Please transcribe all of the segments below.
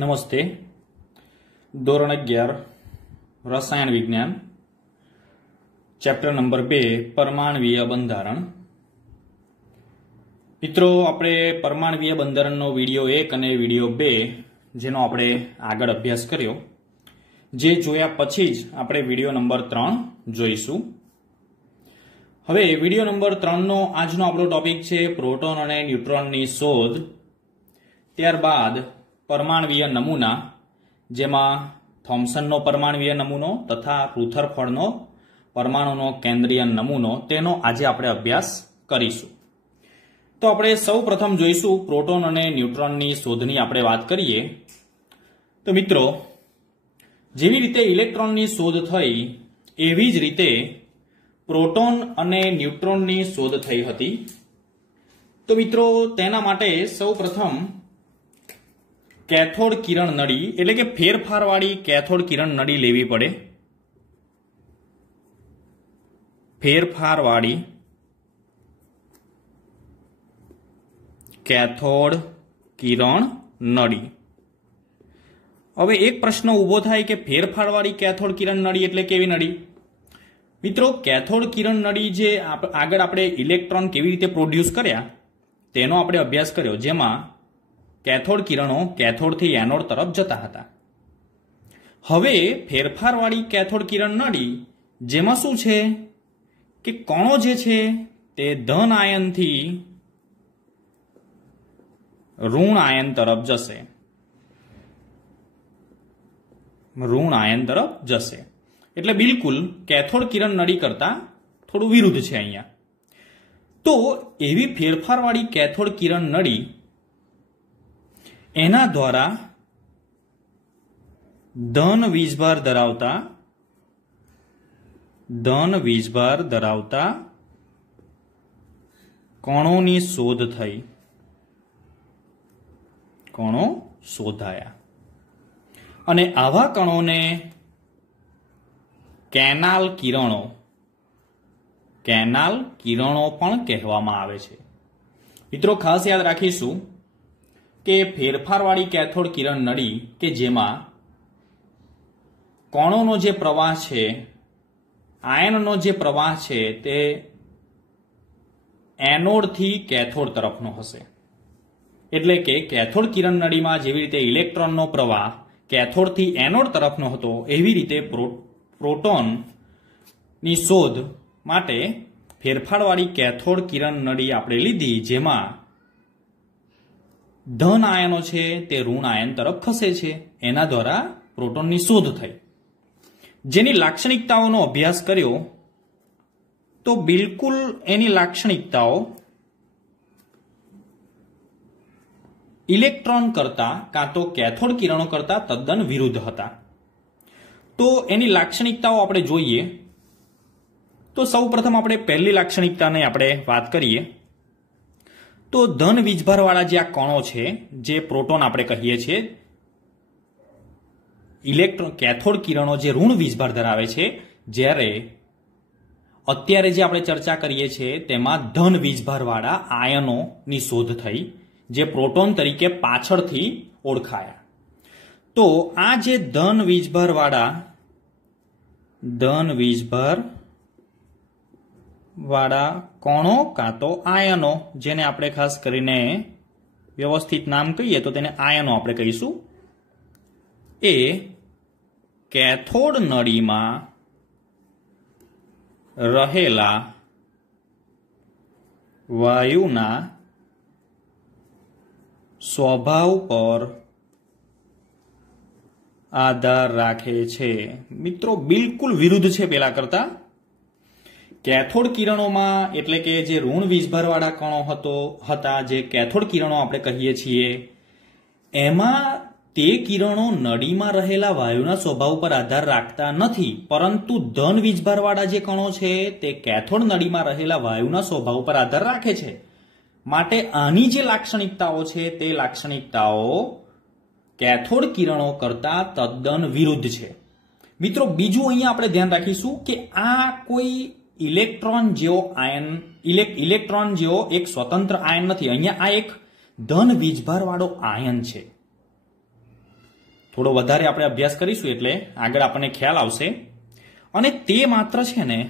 નમસ્તે. ધોરણ 11 રસાયણ વિજ્ઞાન, ચેપ્ટર નંબર 2 પરમાણ્વીય બંધારણ. મિત્રો, આપણે પરમાણ્વીય બંધારણનો વિડીયો 1 અને વિડીયો 2 જેનો આપણે આગળ અભ્યાસ કર્યો, જે જોયા પછી જ આપણે વિડીયો નંબર 3 જોઈશું. હવે વિડીયો નંબર 3 નો આજનો આપણો ટોપિક છે પ્રોટોન અને ન્યુટ્રોનની શોધ. ત્યારબાદ પરમાણ્વીય નમૂના, જેમાં થોમ્સનનો પરમાણ્વીય નમૂનો તથા રુથરફોર્ડનો પરમાણુનો કેન્દ્રીય નમૂનો, તેનો આજે આપણે અભ્યાસ કરીશું. તો આપણે સૌ પ્રથમ જોઈશું પ્રોટોન અને ન્યુટ્રોનની શોધની આપણે વાત કરીએ તો મિત્રો, જેવી રીતે ઇલેક્ટ્રોનની શોધ થઈ એવી જ રીતે પ્રોટોન અને ન્યુટ્રોનની શોધ થઈ હતી. તો મિત્રો, તેના માટે સૌ પ્રથમ કેથોડ કિરણ નળી એટલે કે ફેરફારવાળી કેથોડ કિરણ નળી લેવી પડે. ફેરફારવાળી કેથોડ કિરણ નળી. હવે એક પ્રશ્ન ઉભો થાય કે ફેરફારવાળી કેથોડ કિરણ નળી એટલે કેવી નળી? મિત્રો, કેથોડ કિરણ નળી જે આગળ આપણે ઇલેક્ટ્રોન કેવી રીતે પ્રોડ્યુસ કર્યા તેનો આપણે અભ્યાસ કર્યો, જેમાં કેથોડ કિરણો કેથોડથી એનોડ તરફ જતા હતા. હવે ફેરફારવાળી કેથોડ કિરણ નળી, જેમાં શું છે કે કણો જે છે તે ધન આયનથી ઋણ આયન તરફ જશે. ઋણ આયન તરફ જશે એટલે બિલકુલ કેથોડ કિરણ નળી કરતા થોડું વિરુદ્ધ છે અહીંયા. તો એવી ફેરફારવાળી કેથોડ કિરણ નળી, એના દ્વારા ધન વીજભાર ધરાવતા કણોની શોધ થઈ. કણો શોધાયા અને આવા કણોને કેનાલ કિરણો પણ કહેવામાં આવે છે. મિત્રો, ખાસ યાદ રાખીશું કે ફેરફારવાળી કેથોડ કિરણ નળી કે જેમાં કણોનો જે પ્રવાહ છે, આયનનો જે પ્રવાહ છે, તે એનોડથી કેથોડ તરફનો હશે. એટલે કે કેથોડ કિરણ નળીમાં જેવી રીતે ઇલેક્ટ્રોનનો પ્રવાહ કેથોડથી એનોડ તરફનો હતો, એવી રીતે પ્રોટોનની શોધ માટે ફેરફારવાળી કેથોડ કિરણ નળી આપણે લીધી, જેમાં ધન આયનો છે તે ઋણ આયન તરફ ખસે છે. એના દ્વારા પ્રોટોનની શોધ થઈ. જેની લાક્ષણિકતાઓનો અભ્યાસ કર્યો તો બિલકુલ એની લાક્ષણિકતાઓ ઇલેક્ટ્રોન કરતા કાં તો કેથોડ કિરણો કરતા તદ્દન વિરુદ્ધ હતા. તો એની લાક્ષણિકતાઓ આપણે જોઈએ તો સૌ પ્રથમ આપણે પહેલી લાક્ષણિકતાને આપણે વાત કરીએ તો ધન વીજભારવાળા જે આ કણો છે, જે પ્રોટોન આપણે કહીએ છીએ, કેથોડ કિરણો જે ઋણ વીજભાર ધરાવે છે, જ્યારે અત્યારે જે આપણે ચર્ચા કરીએ છીએ તેમાં ધન વીજભારવાળા આયનોની શોધ થઈ, જે પ્રોટોન તરીકે પાછળથી ઓળખાયા. તો આ જે ધન વીજભારવાળા કણો કાં તો આયનો, જેને આપણે ખાસ કરીને વ્યવસ્થિત નામ કહીએ તો તેને આયનો આપણે કહીશું, એ કેથોડ નળીમાં રહેલા વાયુના સ્વભાવ પર આધાર રાખે છે. મિત્રો, બિલકુલ વિરુદ્ધ છે પેલા કરતા. કેથોડ કિરણોમાં એટલે કે જે ઋણ વીજભારવાળા કણો હતા, જે કેથોડ કિરણો આપણે કહીએ છીએ, એમાં તે કિરણો નળીમાં રહેલા વાયુના સ્વભાવ પર આધાર રાખતા નથી, પરંતુ ધન વીજભારવાળા જે કણો છે તે કેથોડ નળીમાં રહેલા વાયુના સ્વભાવ પર આધાર રાખે છે. માટે આની જે લાક્ષણિકતાઓ છે તે લાક્ષણિકતાઓ કેથોડ કિરણો કરતા તદ્દન વિરુદ્ધ છે. મિત્રો, બીજું અહીંયા આપણે ધ્યાન રાખીશું કે આ કોઈ ઇલેક્ટ્રોન જેવો એક સ્વતંત્ર આયન નથી. અહીંયા આ એક ધન વીજભાર વાળો આયન છે. થોડો વધારે આપણે અભ્યાસ કરીશું એટલે આગળ આપણને ખ્યાલ આવશે. અને તે માત્ર છે ને,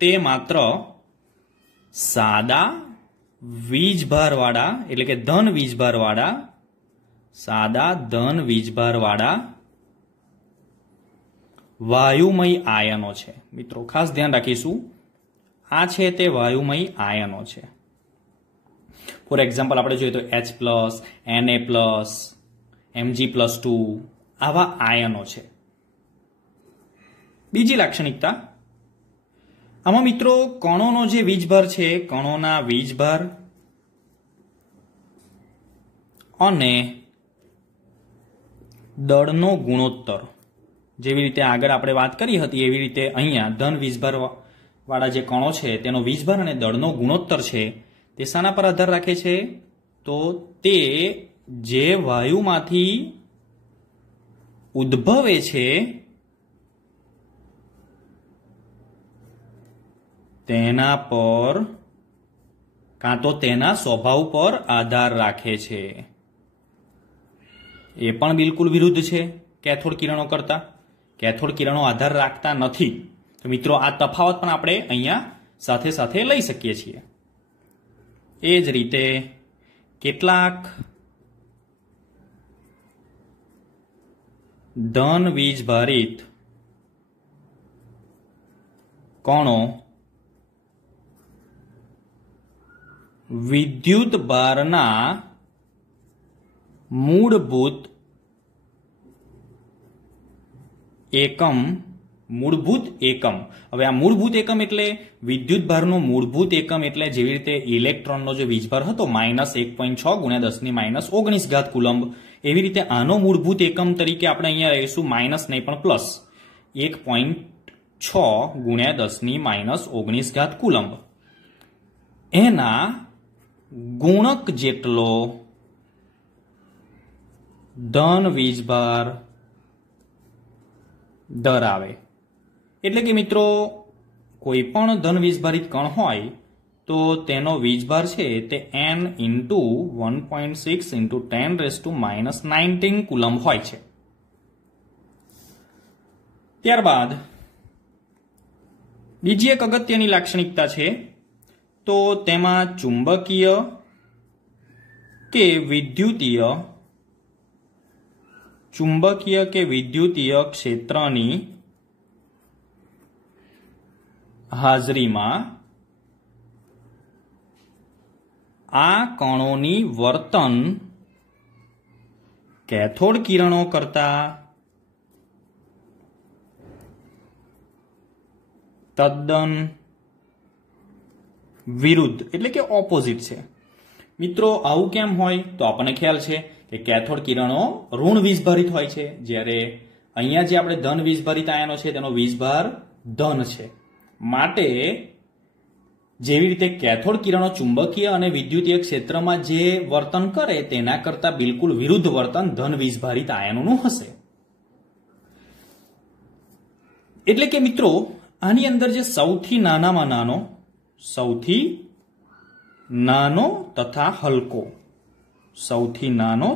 તે માત્ર સાદા વીજભારવાળા એટલે કે ધન વીજભારવાળા, સાદા ધન વીજભારવાળા વાયુમય આયનો છે. મિત્રો ખાસ ધ્યાન રાખીશું, આ છે તે વાયુમય આયનો છે. ફોર એક્ઝામ્પલ આપણે જોઈએ તો H+, Na+, Mg+2 આવા આયનો છે. બીજી લાક્ષણિકતા, આમાં મિત્રો કણોનો જે વીજભાર છે, કણોના વીજભાર અને દળનો ગુણોત્તર, જેવી રીતે આગળ આપણે વાત કરી હતી એવી રીતે અહીંયા ધન વીજભાર વાળા જે કણો છે તેનો વીજભાર અને દળનો ગુણોત્તર છે તે શાના પર આધાર રાખે છે? તો તે જે વાયુમાંથી ઉદ્ભવે છે તેના પર કાં તો તેના સ્વભાવ પર આધાર રાખે છે. એ પણ બિલકુલ વિરુદ્ધ છે કેથોડ કિરણો કરતા. કેથોડ કિરણો આધાર રાખતા નથી. તો મિત્રો આ તફાવત પણ આપણે અહીંયા સાથે સાથે લઈ શકીએ છીએ. એ જ રીતે કેટલાક ધન વીજભારિત કણો વિદ્યુત ભારના મૂળભૂત એકમ. હવે આ મૂળભૂત એકમ એટલે વિદ્યુત ભારનો મૂળભૂત એકમ એટલે જેવી રીતે ઇલેક્ટ્રોનનો જે વીજભાર હતો -1.6 × 10⁻19 કુલંબ, એવી રીતે આનો મૂળભૂત એકમ તરીકે આપણે અહીંયા રહીશું માઇનસ નહીં પણ પ્લસ 1.6 × 10⁻19 કુલંબ. એના ગુણક જેટલો ધન વીજભાર ધરાવે. એટલે કે મિત્રો કોઈ પણ ધન વીજભારિત કણ હોય તો તેનો વીજભાર છે તે n × 1.6 × 10⁻19 કુલંબ હોય છે. ત્યારબાદ બીજી એક અગત્યની લાક્ષણિકતા છે, તો તેમાં ચુંબકીય કે વિદ્યુતીય ક્ષેત્રની હાજરીમાં આ કણોની વર્તન કેથોડ કિરણો કરતા તદ્દન વિરુદ્ધ એટલે કે ઓપોઝિટ છે. મિત્રો આવું કેમ હોય? તો આપણને ખ્યાલ છે કે કેથોડ કિરણો ઋણ વીજભારિત હોય છે, જ્યારે અહીંયા જે આપણે ધન વીજભારિત આયનો છે તેનો વીજભાર ધન છે. માટે જેવી રીતે કેથોડ કિરણો ચુંબકીય અને વિદ્યુતીય ક્ષેત્રમાં જે વર્તન કરે તેના કરતા બિલકુલ વિરુદ્ધ વર્તન ધન વીજભારિત આયનોનું હશે. એટલે કે મિત્રો આની અંદર જે સૌથી નાનામાં નાનો, સૌથી નાનો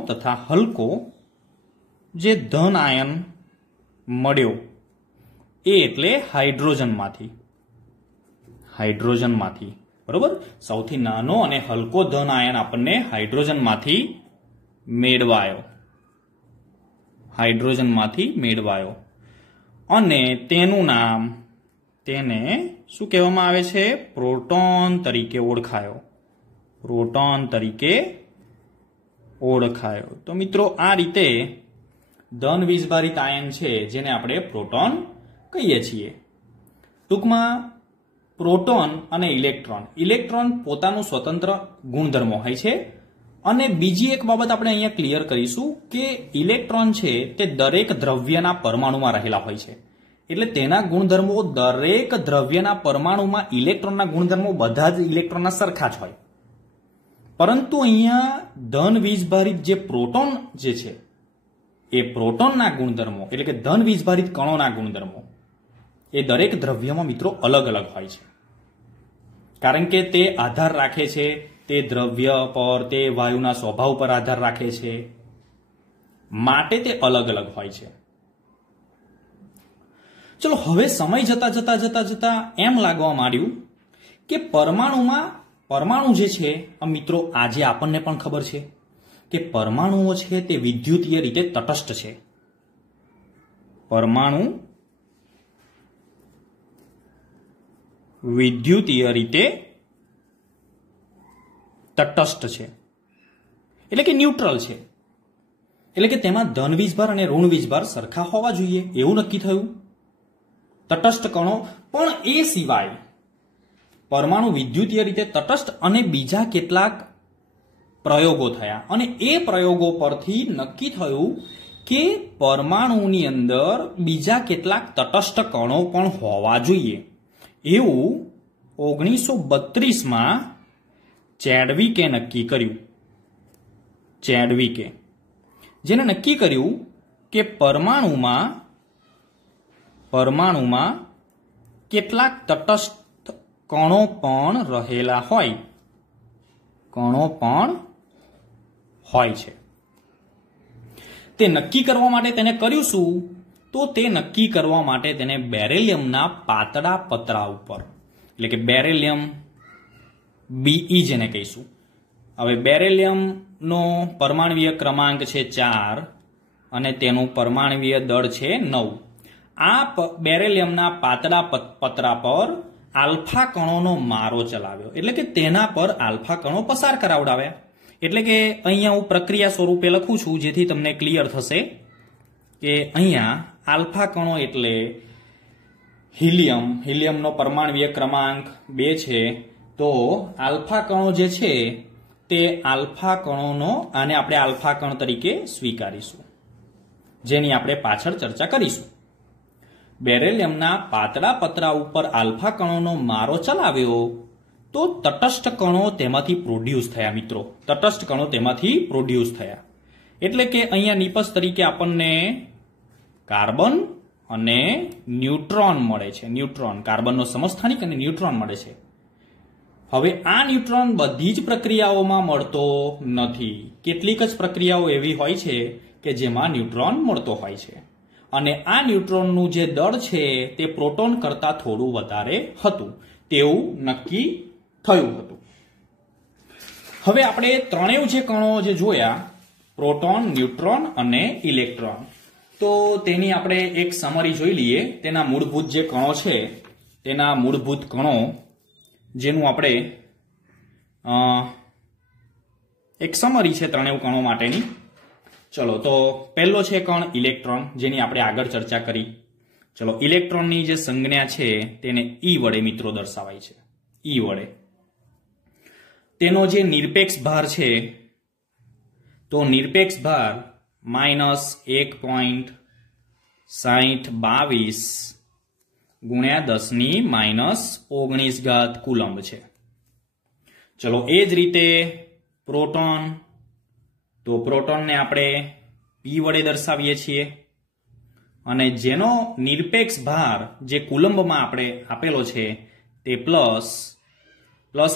તથા હલકો જે ધન આયન મળ્યો એ એટલે હાઇડ્રોજનમાંથી, બરોબર? સૌથી નાનો અને હલકો ધન આયન આપણને હાઇડ્રોજનમાંથી મેળવાયો. અને તેનું નામ, તેને શું કહેવામાં આવે છે? પ્રોટોન તરીકે ઓળખાયો. તો મિત્રો આ રીતે ધન વીજભારિત આયન છે જેને આપણે પ્રોટોન કહીએ છીએ. ટૂંકમાં પ્રોટોન અને ઇલેક્ટ્રોન પોતાનું સ્વતંત્ર ગુણધર્મો હોય છે. અને બીજી એક બાબત આપણે અહીંયા ક્લિયર કરીશું કે ઇલેક્ટ્રોન છે તે દરેક દ્રવ્યના પરમાણુમાં રહેલા હોય છે. એટલે તેના ગુણધર્મો દરેક દ્રવ્યના પરમાણુમાં ઇલેક્ટ્રોનના ગુણધર્મો બધા જ ઇલેક્ટ્રોનના સરખા જ હોય. પરંતુ અહીંયા ધન વીજભારિત જે પ્રોટોન જે છે એ પ્રોટોનના ગુણધર્મો એટલે કે ધન વીજભારિત કણોના ગુણધર્મો એ દરેક દ્રવ્યમાં મિત્રો અલગ અલગ હોય છે. કારણ કે તે આધાર રાખે છે તે દ્રવ્ય પર, તે વાયુના સ્વભાવ પર આધાર રાખે છે. માટે તે અલગ અલગ હોય છે. ચલો હવે સમય જતા જતા જતા જતા એમ લાગવા માંડ્યું કે પરમાણુ જે છે મિત્રો, આજે આપણને પણ ખબર છે કે પરમાણુઓ છે તે વિદ્યુતીય રીતે તટસ્થ છે. પરમાણુ વિદ્યુતીય રીતે તટસ્થ છે એટલે કે ન્યુટ્રલ છે. એટલે કે તેમાં ધન વીજભાર અને ઋણ વીજભાર સરખા હોવા જોઈએ એવું નક્કી થયું. તટસ્થ કણો પણ એ સિવાય પરમાણુ વિદ્યુતીય રીતે તટસ્થ અને બીજા કેટલાક પ્રયોગો થયા અને એ પ્રયોગો પરથી નક્કી થયું કે પરમાણુની અંદર બીજા કેટલાક તટસ્થ કણો પણ હોવા જોઈએ. એવું 1932માં ચેડવિકે નક્કી કર્યું. ચેડવિકે જેને નક્કી કર્યું કે પરમાણુમાં કેટલાક તટસ્થ કણો પણ રહેલા હોય છે. તે નક્કી કરવા માટે તેને કર્યું શું? તો તે નક્કી કરવા માટે તેને બેરેલિયમના પાતળા પતરા ઉપર, એટલે કે બેરેલિયમ BE જેને કહીશું. હવે બેરેલિયમનો પરમાણ્વીય ક્રમાંક છે 4 અને તેનું પરમાણ્વીય દળ છે 9. આ બેરેલિયમના પાતળા પતરા પર આલ્ફા કણોનો મારો ચલાવ્યો, એટલે કે તેના પર આલ્ફા કણો પસાર કરાવડાવ્યા. એટલે કે અહીંયા હું પ્રક્રિયા સ્વરૂપે લખું છું જેથી તમને ક્લિયર થશે કે અહીંયા આલ્ફા કણો એટલે હિલિયમનો પરમાણ્વીય ક્રમાંક 2 છે. તો આલ્ફા કણો જે છે તે આલ્ફા કણોનો આને આપણે આલ્ફા કણ તરીકે સ્વીકારીશું, જેની આપણે પાછળ ચર્ચા કરીશું. બેરેલિયમના પાતળા પતરા ઉપર આલ્ફા કણોનો મારો ચલાવ્યો તો તટસ્થ કણો તેમાંથી પ્રોડ્યુસ થયા. મિત્રો, તટસ્થ કણો તેમાંથી પ્રોડ્યુસ થયા. એટલે કે અહીંયા નિપજ તરીકે આપણને કાર્બન અને ન્યુટ્રોન મળે છે. ન્યુટ્રોન, કાર્બનનો સમસ્થાનિક અને ન્યુટ્રોન મળે છે. હવે આ ન્યુટ્રોન બધી જ પ્રક્રિયાઓમાં મળતો નથી. કેટલીક જ પ્રક્રિયાઓ એવી હોય છે કે જેમાં ન્યુટ્રોન મળતો હોય છે અને આ ન્યુટ્રોનનું જે દળ છે તે પ્રોટોન કરતાં થોડું વધારે હતું તેવું નક્કી થયું હતું. હવે આપણે ત્રણેય જે કણો જે જોયા, પ્રોટોન, ન્યુટ્રોન અને ઇલેક્ટ્રોન, તો તેની આપણે એક સમરી જોઈ લઈએ. તેના મૂળભૂત જે કણો છે તેના મૂળભૂત કણો જેનું આપણે એક સમરી છે ત્રણેય કણો માટેની. ચલો, તો પહેલો છે કણ ઇલેક્ટ્રોન, જેની આપણે આગળ ચર્ચા કરી. ચલો, ઇલેક્ટ્રોનની જે સંજ્ઞા છે તેને E વડે મિત્રો દર્શાવાય છે. E વડે. તેનો જે નિરપેક્ષ ભાર છે તો નિરપેક્ષ ભાર -1.6022 ગુણ્યા 10⁻−19 કુલંબ છે. ચલો, એ જ રીતે પ્રોટોન, તો પ્રોટોનને આપણે P વડે દર્શાવીએ છીએ અને જેનો નિરપેક્ષ ભાર જે કુલંબમાં આપણે આપેલો છે તે પ્લસ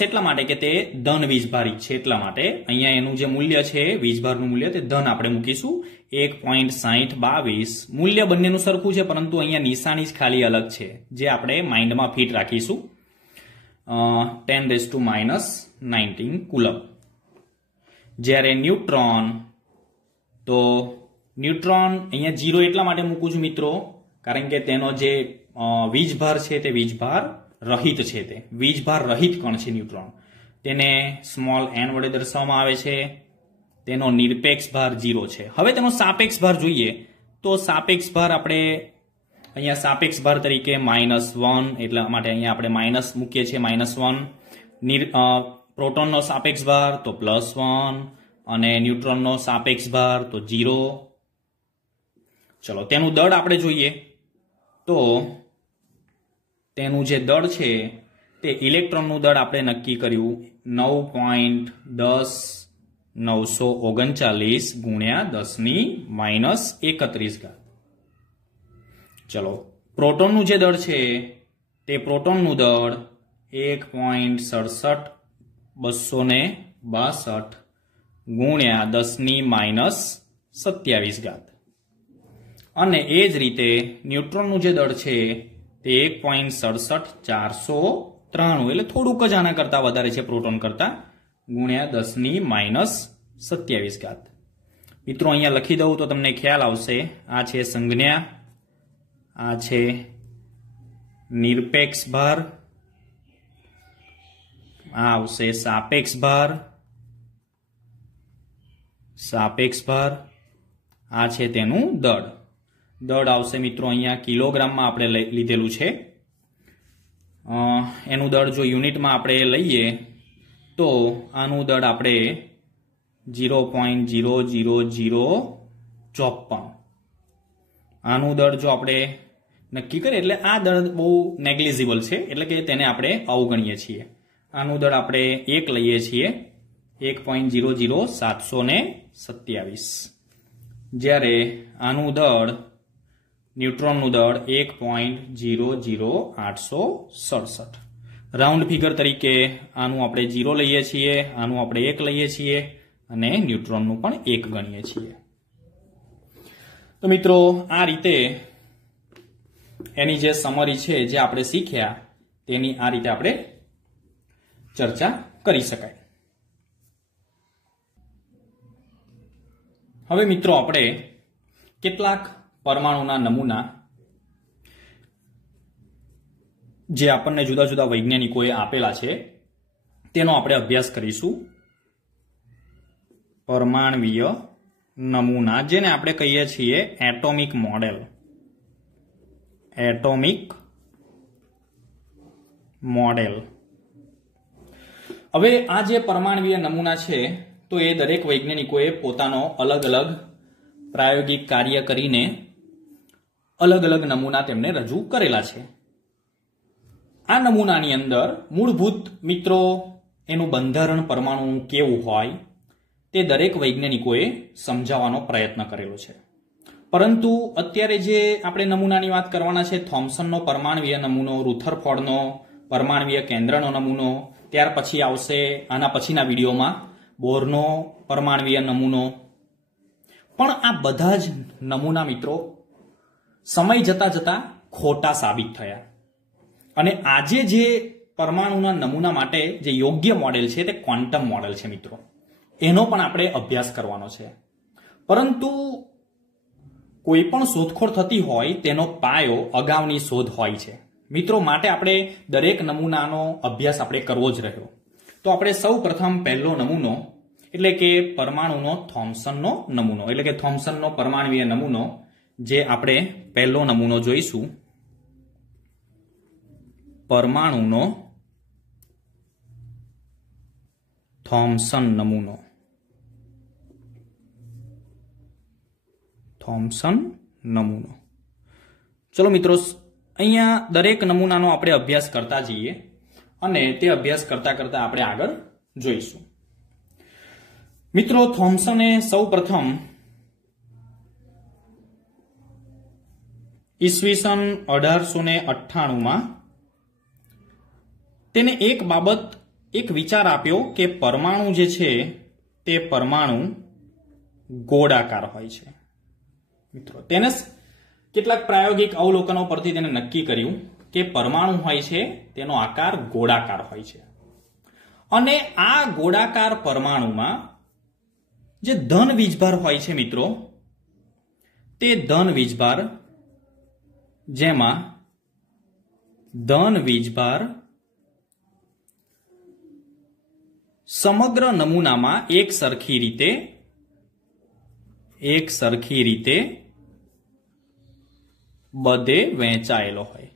એટલા માટે કે તે ધન વીજભારિત છે, એટલા માટે અહીંયા એનું જે મૂલ્ય છે વીજભારનું મૂલ્ય તે ધન આપણે મૂકીશું 1.6022. મૂલ્ય બંનેનું સરખું છે પરંતુ અહીંયા નિશાની જ ખાલી અલગ છે જે આપણે માઇન્ડમાં ફિટ રાખીશું. 10⁻⁹ કુલંબ. જ્યારે ન્યુટ્રોન, તો ન્યુટ્રોન અહીંયા 0 એટલા માટે મૂકું છું મિત્રો કારણ કે તેનો જે વીજભાર છે તે વીજભાર રહિત છે. તે વીજભાર રહિત કણ છે ન્યુટ્રોન. તેને સ્મોલ n વડે દર્શાવવામાં આવે છે. તેનો નિરપેક્ષ ભાર 0 છે. હવે તેનો સાપેક્ષ ભાર જોઈએ તો સાપેક્ષ ભાર આપણે અહીંયા સાપેક્ષ ભાર તરીકે -1, એટલા માટે અહીંયા આપણે માઇનસ મૂકીએ છીએ, -1. પ્રોટોનનો સાપેક્ષ ભાર તો +1 અને ન્યુટ્રોનનો સાપેક્ષ ભાર તો 0. ચલો, તેનું દળ આપણે જોઈએ તો તેનું જે દળ છે તે ઇલેક્ટ્રોનનું દળ આપણે નક્કી કર્યું 9.10939 ગુણ્યા 10⁻31. ચલો, પ્રોટોનનું જે દળ છે તે પ્રોટોનનું દળ 1.67262 ગુણ્યા 10⁻ 27 અને એ જ રીતે ન્યુટ્રોનનું જે દળ છે તે 1.67493 એટલે થોડુંક જ આના કરતા વધારે છે પ્રોટોન કરતા ગુણ્યા 10⁻27 મિત્રો અહીંયા લખી દઉં તો તમને ખ્યાલ આવશે આ છે સંજ્ઞા આ છે નિરપેક્ષ ભાર આ આવશે સાપેક્ષ ભાર આ છે તેનું દળ આવશે મિત્રો અહીંયા કિલોગ્રામમાં આપણે લીધેલું છે એનું દળ જો યુનિટમાં આપણે લઈએ તો આનું દળ આપણે 0.00054 આનું દળ જો આપણે નક્કી કરીએ એટલે આ દળ બહુ નેગ્લિજિબલ છે એટલે કે તેને આપણે અવગણીએ છીએ આનું દળ આપણે 1 લઈએ છીએ 1.00727 જ્યારે આનું દળ ન્યુટ્રોનનું દળ 1.00867 રાઉન્ડ ફિગર તરીકે આનું આપણે 0 લઈએ છીએ આનું આપણે 1 લઈએ છીએ અને ન્યુટ્રોનનું પણ 1 ગણીએ છીએ તો મિત્રો આ રીતે એની જે સમરી છે જે આપણે શીખ્યા તેની આ રીતે આપણે ચર્ચા કરી શકાય હવે મિત્રો આપણે કેટલાક પરમાણુના નમૂના જે આપણને જુદા જુદા વૈજ્ઞાનિકોએ આપેલા છે તેનો આપણે અભ્યાસ કરીશું પરમાણ્વીય નમૂના જેને આપણે કહીએ છીએ એટોમિક મોડેલ હવે આ જે પરમાણ્વીય નમૂના છે તો એ દરેક વૈજ્ઞાનિકોએ પોતાનો અલગ અલગ પ્રાયોગિક કાર્ય કરીને અલગ અલગ નમૂના તેમને રજૂ કરેલા છે આ નમૂનાની અંદર મૂળભૂત મિત્રો એનું બંધારણ પરમાણુ કેવું હોય તે દરેક વૈજ્ઞાનિકોએ સમજાવવાનો પ્રયત્ન કરેલો છે પરંતુ અત્યારે જે આપણે નમૂનાની વાત કરવાના છે થોમ્સનનો પરમાણ્વીય નમૂનો રુથરફોર્ડનો પરમાણ્વીય કેન્દ્રનો નમૂનો ત્યાર પછી આવશે આના પછીના વિડીયોમાં બોરનો પરમાણ્વીય નમૂનો પણ આ બધા જ નમૂના મિત્રો સમય જતા ખોટા સાબિત થયા અને આજે જે પરમાણુના નમૂના માટે જે યોગ્ય મોડેલ છે તે ક્વોન્ટમ મોડેલ છે મિત્રો એનો પણ આપણે અભ્યાસ કરવાનો છે પરંતુ કોઈ પણ શોધખોળ થતી હોય તેનો પાયો અગાઉની શોધ હોય છે મિત્રો માટે આપણે દરેક નમૂનાનો અભ્યાસ આપણે કરવો જ રહ્યો તો આપણે સૌ પ્રથમ પહેલો નમૂનો એટલે કે પરમાણુનો થોમ્સનનો નમૂનો એટલે કે થોમ્સનનો પરમાણ્વીય નમૂનો જે આપણે પહેલો નમૂનો જોઈશું પરમાણુનો થોમ્સન નમૂનો ચલો મિત્રો અહીંયા દરેક નમૂનાનો આપણે અભ્યાસ કરતા જઈએ અને તે અભ્યાસ કરતા આપણે આગળ જોઈશું મિત્રો થોમ્સને સૌ પ્રથમ ઈસવીસન 1898 તેને એક વિચાર આપ્યો કે પરમાણુ જે છે તે પરમાણુ ગોળાકાર હોય છે મિત્રો તેને કેટલાક પ્રાયોગિક અવલોકનો પરથી તેને નક્કી કર્યું કે પરમાણુ હોય છે તેનો આકાર ગોળાકાર હોય છે અને આ ગોળાકાર પરમાણુમાં જે ધન વીજભાર હોય છે મિત્રો તે ધન વીજભાર જેમાં ધન વીજભાર સમગ્ર નમૂનામાં એક સરખી રીતે બધે વહેંચાયેલો હોય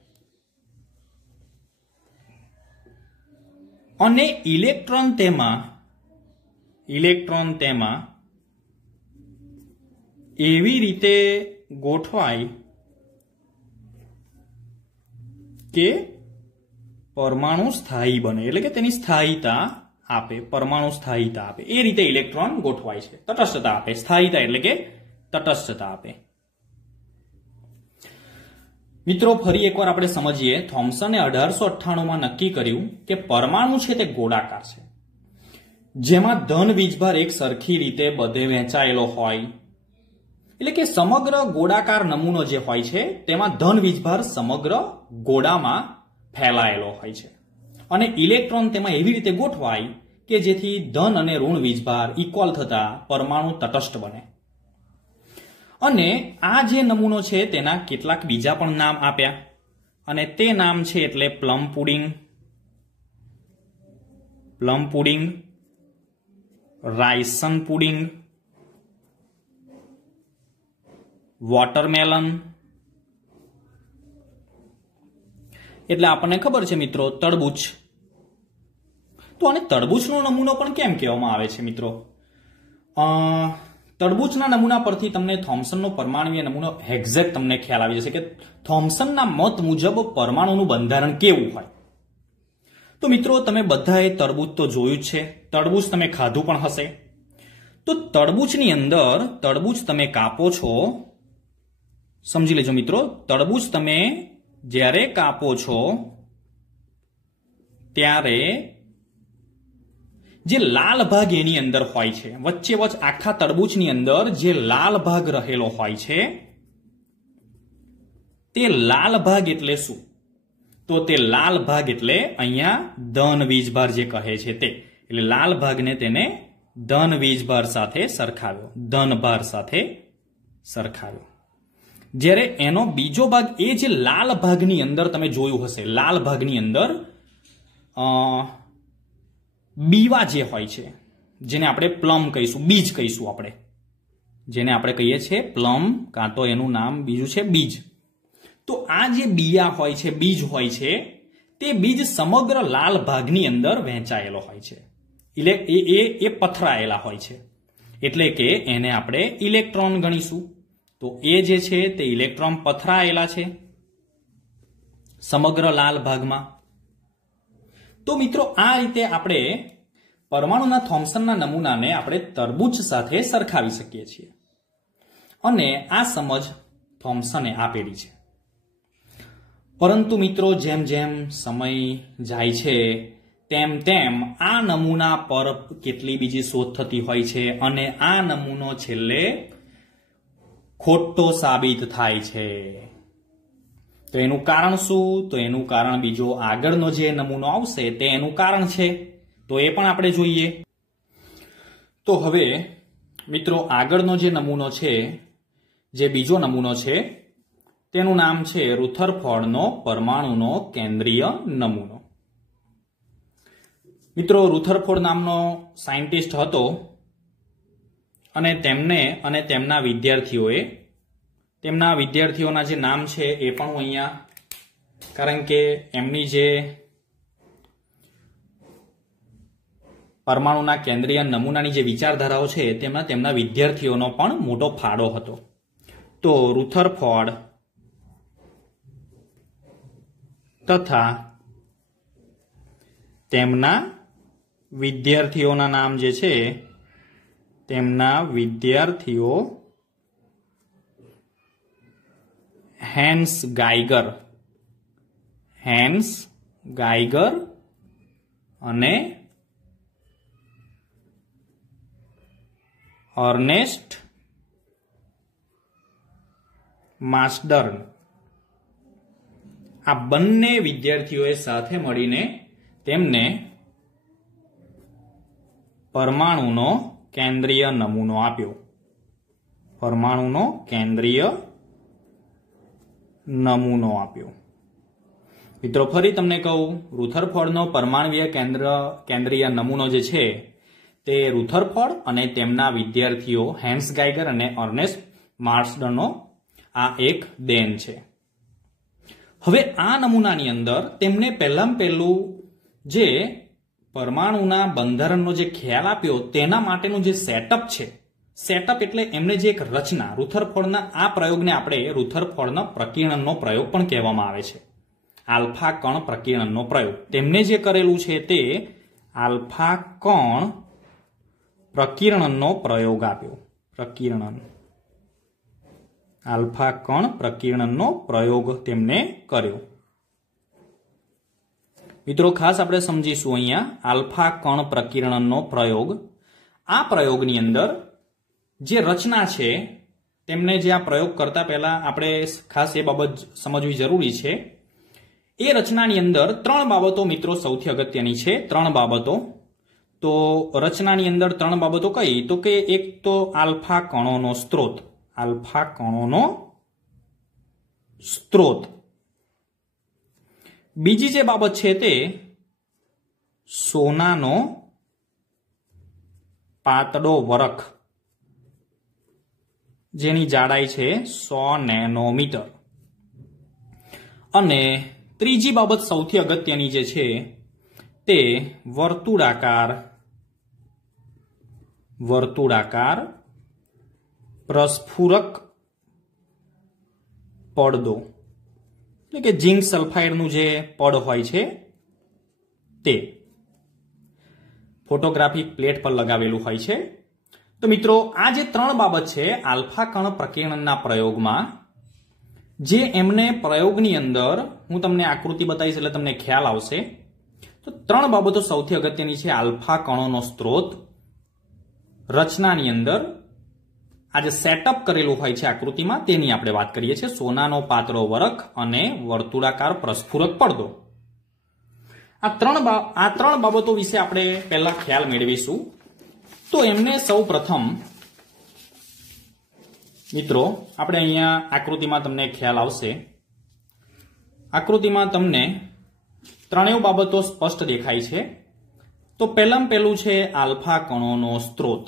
અને ઇલેક્ટ્રોન તેમાં એવી રીતે ગોઠવાય કે પરમાણુ સ્થાયી બને એટલે કે તેની સ્થાયીતા આપે પરમાણુ સ્થાયીતા આપે એ રીતે ઇલેક્ટ્રોન ગોઠવાય છે તટસ્થતા આપે સ્થાયીતા એટલે કે તટસ્થતા આપે મિત્રો ફરી એકવાર આપણે સમજીએ થોમ્સને 1898 નક્કી કર્યું કે પરમાણુ છે તે ગોળાકાર છે જેમાં ધન વીજભાર એક સરખી રીતે બધે વહેંચાયેલો હોય એટલે કે સમગ્ર ગોળાકાર નમૂનો જે હોય છે તેમાં ધન વીજભાર સમગ્ર ગોળામાં ફેલાયેલો હોય છે અને ઇલેક્ટ્રોન તેમાં એવી રીતે ગોઠવાય કે જેથી ધન અને ઋણ વીજભાર ઇક્વલ થતા પરમાણુ તટસ્થ બને. અને આ જે નમૂનો છે તેના કેટલાક બીજા પણ નામ આપ્યા અને તે નામ છે એટલે plum pudding, Raisen pudding, watermelon, એટલે આપણને ખબર છે મિત્રો તરબૂચ. તો આને તરબૂચનો નમૂનો પણ કેમ કહેવામાં આવે છે મિત્રો? તરબૂચના નમૂના પરથી તમને થોમ્સનનો પરમાણુય નમૂનો એક્ઝેક્ટ તમને ખ્યાલ આવી જશે કે થોમ્સનના મત મુજબ પરમાણુનું બંધારણ કેવું હોય. તો મિત્રો તમે બધાએ તરબૂચ તો જોયું જ છે, તરબૂચ તમે ખાધું પણ હશે. તો તરબૂચની અંદર તરબૂચ તમે કાપો છો, સમજી લેજો મિત્રો, તરબૂચ તમે જ્યારે કાપો છો ત્યારે જે લાલ ભાગ એની અંદર હોય છે, વચ્ચે આખા તરબૂચની અંદર જે લાલ ભાગ રહેલો હોય છે તે લાલ ભાગ એટલે શું? તો તે લાલ ભાગ એટલે અહીંયા ધન વીજભાર જે કહે છે તે, એટલે લાલ ભાગને તેને ધન વીજભાર સાથે સરખાવ્યો, ધન ભાર સાથે સરખાવ્યો. જ્યારે એનો બીજો ભાગ એ જે લાલ ભાગની અંદર તમે જોયું હશે, લાલ ભાગની અંદર બીવા જે હોય છે જેને આપણે પ્લમ કહીશું, બીજ કહીશું આપણે, જેને આપણે કહીએ છીએ પ્લમ, કાં તો એનું નામ બીજું છે બીજ. તો આ જે બીયા હોય છે, બીજ હોય છે, તે બીજ સમગ્ર લાલ ભાગની અંદર વહેંચાયેલો હોય છે, એટલે એ પથરાયેલા હોય છે, એટલે કે એને આપણે ઇલેક્ટ્રોન ગણીશું. તો એ જે છે તે ઇલેક્ટ્રોન પથરાયેલા છે સમગ્ર લાલ ભાગમાં. તો મિત્રો આ રીતે આપણે પરમાણુના થોમ્સનના નમૂનાને આપણે તરબૂચ સાથે સરખાવી શકીએ છીએ અને આ સમજ થોમ્સને આપેલી છે. પરંતુ મિત્રો જેમ જેમ સમય જાય છે તેમ તેમ આ નમૂના પર કેટલી બીજી શોધ થતી હોય છે અને આ નમૂનો છેલ્લે ખોટો સાબિત થાય છે. તો એનું કારણ શું? તો એનું કારણ બીજો આગળનો જે નમૂનો આવશે તે એનું કારણ છે, તો એ પણ આપણે જોઈએ. તો હવે મિત્રો આગળનો જે નમૂનો છે, જે બીજો નમૂનો છે, તેનું નામ છે રુથરફોર્ડનો પરમાણુનો કેન્દ્રીય નમૂનો. મિત્રો રુથરફોર્ડ નામનો સાયન્ટિસ્ટ હતો અને તેમને અને તેમના વિદ્યાર્થીઓના જે નામ છે એ પણ હું અહીંયા, કારણ કે એમની જે પરમાણુના કેન્દ્રીય નમૂનાની જે વિચારધારાઓ છે તેમના વિદ્યાર્થીઓનો પણ મોટો ફાળો હતો. તો રુથરફોર્ડ તથા તેમના વિદ્યાર્થીઓના નામ જે છે, તેમના વિદ્યાર્થીઓ હેન્સ ગાઈગર અને અર્નેસ્ટ માસ્ડર્ન. આ બંને વિદ્યાર્થીઓએ સાથે મળીને તેમને પરમાણુનો કેન્દ્રીય નમૂનો આપ્યો. પરમાણુનો કેન્દ્રીય નમૂનો આપ્યો. મિત્રો ફરી તમને કહું, રુથરફોર્ડનો પરમાણુય કેન્દ્રીય નમૂનો જે છે તે રુથરફોર્ડ અને તેમના વિદ્યાર્થીઓ હેન્સ ગાઈગર અને અર્નેસ્ટ માર્સડનનો આ એક દેન છે. હવે આ નમૂનાની અંદર તેમને પહેલું જે પરમાણુના બંધારણનો જે ખ્યાલ આપ્યો તેના માટેનું જે સેટઅપ છે, સેટઅપ એટલે એમને જે એક રચના, રુથરફોર્ડના આ પ્રયોગને આપણે રુથરફોર્ડના પ્રકીર્ણનનો પ્રયોગ પણ કહેવામાં આવે છે. આલ્ફા કણ પ્રકીર્ણનનો પ્રયોગ તેમને જે કરેલું છે તે આલ્ફા કણ પ્રકીર્ણનનો પ્રયોગ આપ્યો. આલ્ફા કણ પ્રકીર્ણનનો પ્રયોગ તેમને કર્યો. મિત્રો ખાસ આપણે સમજીશું અહીંયા આલ્ફા કણ પ્રકીર્ણનનો પ્રયોગ. આ પ્રયોગની અંદર જે રચના છે તેમને જે આ પ્રયોગ કરતા પહેલા આપણે ખાસ એ બાબત સમજવી જરૂરી છે. એ રચનાની અંદર 3 બાબતો મિત્રો સૌથી અગત્યની છે. 3 બાબતો. તો રચનાની અંદર 3 બાબતો કઈ? તો કે એક તો આલ્ફા કણોનો સ્ત્રોત. આલ્ફા કણોનો સ્ત્રોત. બીજી જે બાબત છે તે સોનાનો પાતળો વરખ, જેની જાડાઈ છે 100 નેનોમીટર. અને ત્રીજી બાબત સૌથી અગત્યની જે છે તે વર્તુળાકાર પ્રસ્ફુરક પડદો, એટલે કે ઝિંક સલ્ફાઇડનું જે પડ હોય છે તે ફોટોગ્રાફિક પ્લેટ પર લગાવેલું હોય છે. તો મિત્રો આ જે 3 બાબત છે આલ્ફા કણ પ્રકીર્ણનના પ્રયોગમાં, જે એમને પ્રયોગની અંદર હું તમને આકૃતિ બતાવીશ એટલે તમને ખ્યાલ આવશે. તો 3 બાબતો સૌથી અગત્યની છે. આલ્ફા કણોનો સ્ત્રોત, રચનાની અંદર આ જે સેટઅપ કરેલું હોય છે આકૃતિમાં તેની આપણે વાત કરીએ છીએ, સોનાનો પાતળો વરખ અને વર્તુળાકાર પ્રસ્ફુરક પડદો. આ 3 બાબતો વિશે આપણે પહેલા ખ્યાલ મેળવીશું. તો એમને સૌ પ્રથમ મિત્રો આપણે અહીંયા આકૃતિમાં તમને ખ્યાલ આવશે. આકૃતિમાં તમને 3 બાબતો સ્પષ્ટ દેખાય છે. તો પહેલું છે આલ્ફા કણોનો સ્ત્રોત.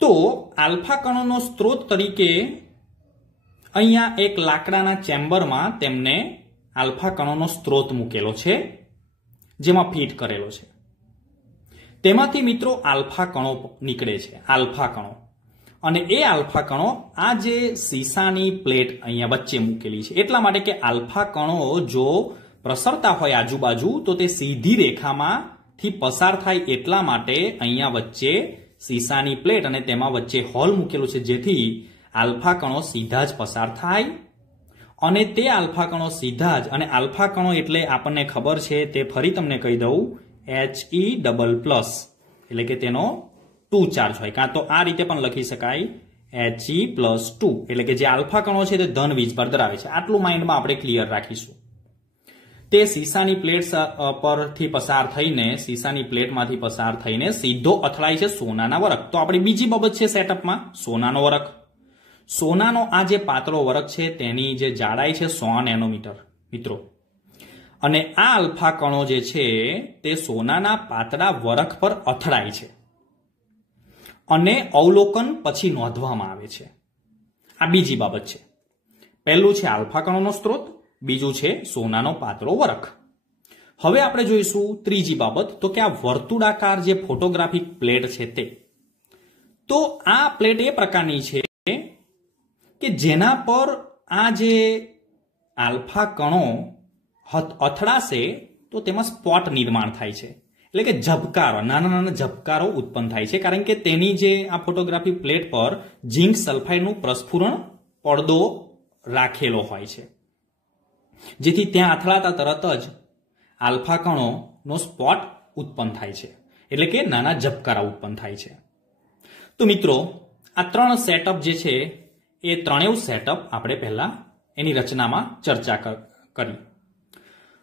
તો આલ્ફા કણોનો સ્ત્રોત તરીકે અહીંયા એક લાકડાના ચેમ્બરમાં તેમને આલ્ફા કણોનો સ્ત્રોત મૂકેલો છે, જેમાં ફિટ કરેલો છે. તેમાંથી મિત્રો આલ્ફા કણો નીકળે છે, આલ્ફા કણો. અને એ આલ્ફા કણો આ જે સીસાની પ્લેટ અહીંયા વચ્ચે મૂકેલી છે, એટલા માટે કે આલ્ફા કણો જો પ્રસરતા હોય આજુબાજુ તો તે સીધી રેખામાંથી પસાર થાય, એટલા માટે અહીંયા વચ્ચે સીસાની પ્લેટ અને તેમાં વચ્ચે હોલ મૂકેલું છે, જેથી આલ્ફા કણો સીધા જ પસાર થાય. અને તે આલ્ફા કણો સીધા જ, અને આલ્ફા કણો એટલે આપણને ખબર છે તે ફરી તમને કહી દઉં, He++, એટલે કે તેનો 2 ચાર્જ હોય, કાં તો આ રીતે પણ લખી શકાય He+2, એટલે કે જે આલ્ફા કણો છે તે ધન વીજભાર ધરાવે છે. આટલું માઇન્ડમાં આપણે ક્લિયર રાખીશું. તે સીસાની પ્લેટ પરથી પસાર થઈને, સીસાની પ્લેટમાંથી પસાર થઈને સીધો અથડાય છે સોનાના વરખ. તો આપણી બીજી બાબત છે સેટઅપમાં સોનાનો વરખ. સોનાનો આ જે પાતળો વરખ છે તેની જે જાડાઈ છે 100 નેનોમીટર મિત્રો. અને આ આલ્ફા કણો જે છે તે સોનાના પાતળા વરખ પર અથડાય છે અને અવલોકન પછી નોંધવામાં આવે છે. આ બીજી બાબત છે. પહેલું છે આલ્ફા કણોનો સ્ત્રોત, બીજું છે સોનાનો પાતળો વરખ. હવે આપણે જોઈશું ત્રીજી બાબત, તો કે આ વર્તુળાકાર જે ફોટોગ્રાફિક પ્લેટ છે તે. તો આ પ્લેટ એ પ્રકારની છે કે જેના પર આ જે આલ્ફા કણો અથડાશે તો તેમાં સ્પોટ નિર્માણ થાય છે, એટલે કે ઝબકારો, નાના નાના ઝબકારો ઉત્પન્ન થાય છે, કારણ કે તેની જે આ ફોટોગ્રાફી પ્લેટ પર ઝિંક સલ્ફાઇડનું પ્રસ્ફુરણ પડદો રાખેલો હોય છે, જેથી ત્યાં અથડાતા તરત જ આલ્ફા કણોનો સ્પોટ ઉત્પન્ન થાય છે, એટલે કે નાના ઝબકારા ઉત્પન્ન થાય છે. તો મિત્રો આ 3 સેટઅપ જે છે એ 3 સેટઅપ આપણે પહેલા એની રચનામાં ચર્ચા કરી.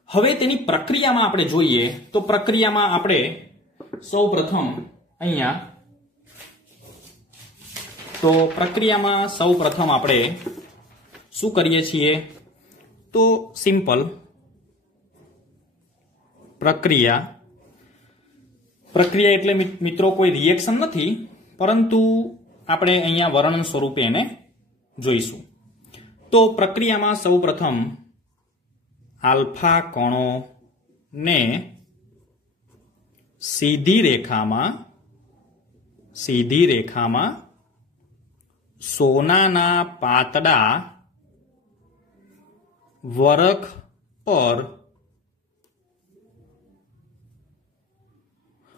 હવે તેની પ્રક્રિયામાં આપણે જોઈએ તો પ્રક્રિયામાં આપણે સૌ પ્રથમ આપણે શું કરીએ છીએ? તો સિમ્પલ પ્રક્રિયા એટલે મિત્રો કોઈ રિએક્શન નથી, પરંતુ આપણે અહીંયા વર્ણન સ્વરૂપે એને જોઈશું. તો પ્રક્રિયામાં સૌ પ્રથમ આલ્ફા કણોને સીધી રેખામાં સોનાના પાતળા વરખ પર,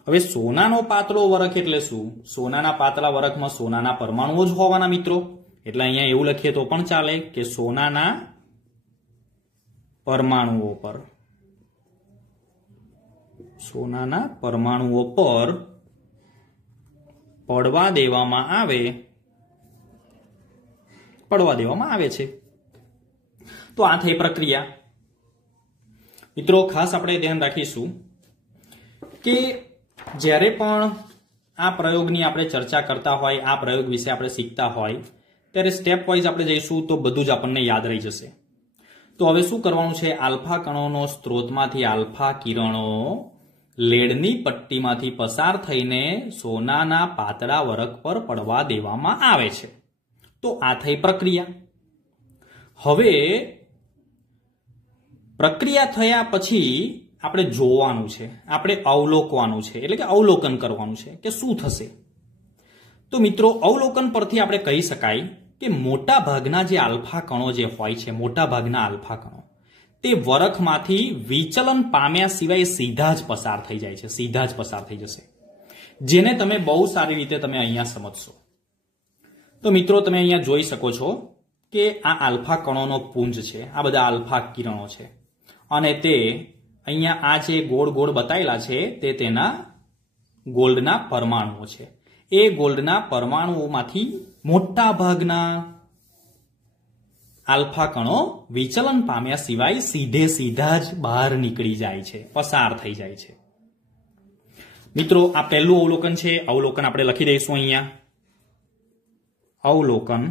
હવે સોનાનો પાતળો વરખ એટલે શું? સોનાના પાતળા વરખમાં સોનાના પરમાણુઓ જ હોવાના મિત્રો, એટલે અહીંયા એવું લખીએ તો પણ ચાલે કે સોનાના પરમાણુઓ પર પડવા દેવામાં આવે પડવા દેવામાં આવે છે। તો આ થઈ પ્રક્રિયા। મિત્રો ખાસ આપણે ધ્યાન રાખીશું કે જ્યારે પણ આ પ્રયોગની આપણે ચર્ચા કરતા હોય, આ પ્રયોગ વિશે આપણે શીખતા હોય ત્યારે સ્ટેપ વાઇઝ આપણે જઈશું તો બધું જ આપણને યાદ રહી જશે। તો હવે શું કરવાનું છે, આલ્ફા કણોનો સ્ત્રોતમાંથી આલ્ફા કિરણો લેડની પટ્ટીમાંથી પસાર થઈને સોનાના પાતળા વરખ પર પડવા દેવામાં આવે છે। તો આ થઈ પ્રક્રિયા। હવે પ્રક્રિયા થયા પછી આપણે જોવાનું છે, આપણે અવલોકવાનું છે, એટલે કે અવલોકન કરવાનું છે કે શું થશે। તો મિત્રો અવલોકન પરથી આપણે કહી શકાય કે મોટા ભાગના જે આલ્ફા કણો જે હોય છે, મોટા ભાગના આલ્ફા કણો તે વરખમાંથી વિચલન પામ્યા સિવાય સીધા જ પસાર થઈ જાય છે, સીધા જ પસાર થઈ જશે, જેને તમે બહુ સારી રીતે તમે અહીંયા સમજશો। તો મિત્રો તમે અહીંયા જોઈ શકો છો કે આ આલ્ફા કણોનો પુંજ છે, આ બધા આલ્ફા કિરણો છે અને તે અહીંયા આ જે ગોળ ગોળ બતાવેલા છે તે તેના ગોલ્ડના પરમાણુઓ છે। એ ગોલ્ડના પરમાણુઓમાંથી મોટા ભાગના આલ્ફા કણો વિચલન પામ્યા સિવાય સીધે સીધા જ બહાર નીકળી જાય છે, પસાર થઈ જાય છે। મિત્રો આ પહેલું અવલોકન છે। અવલોકન આપણે લખી દઈશું અહીંયા, અવલોકન।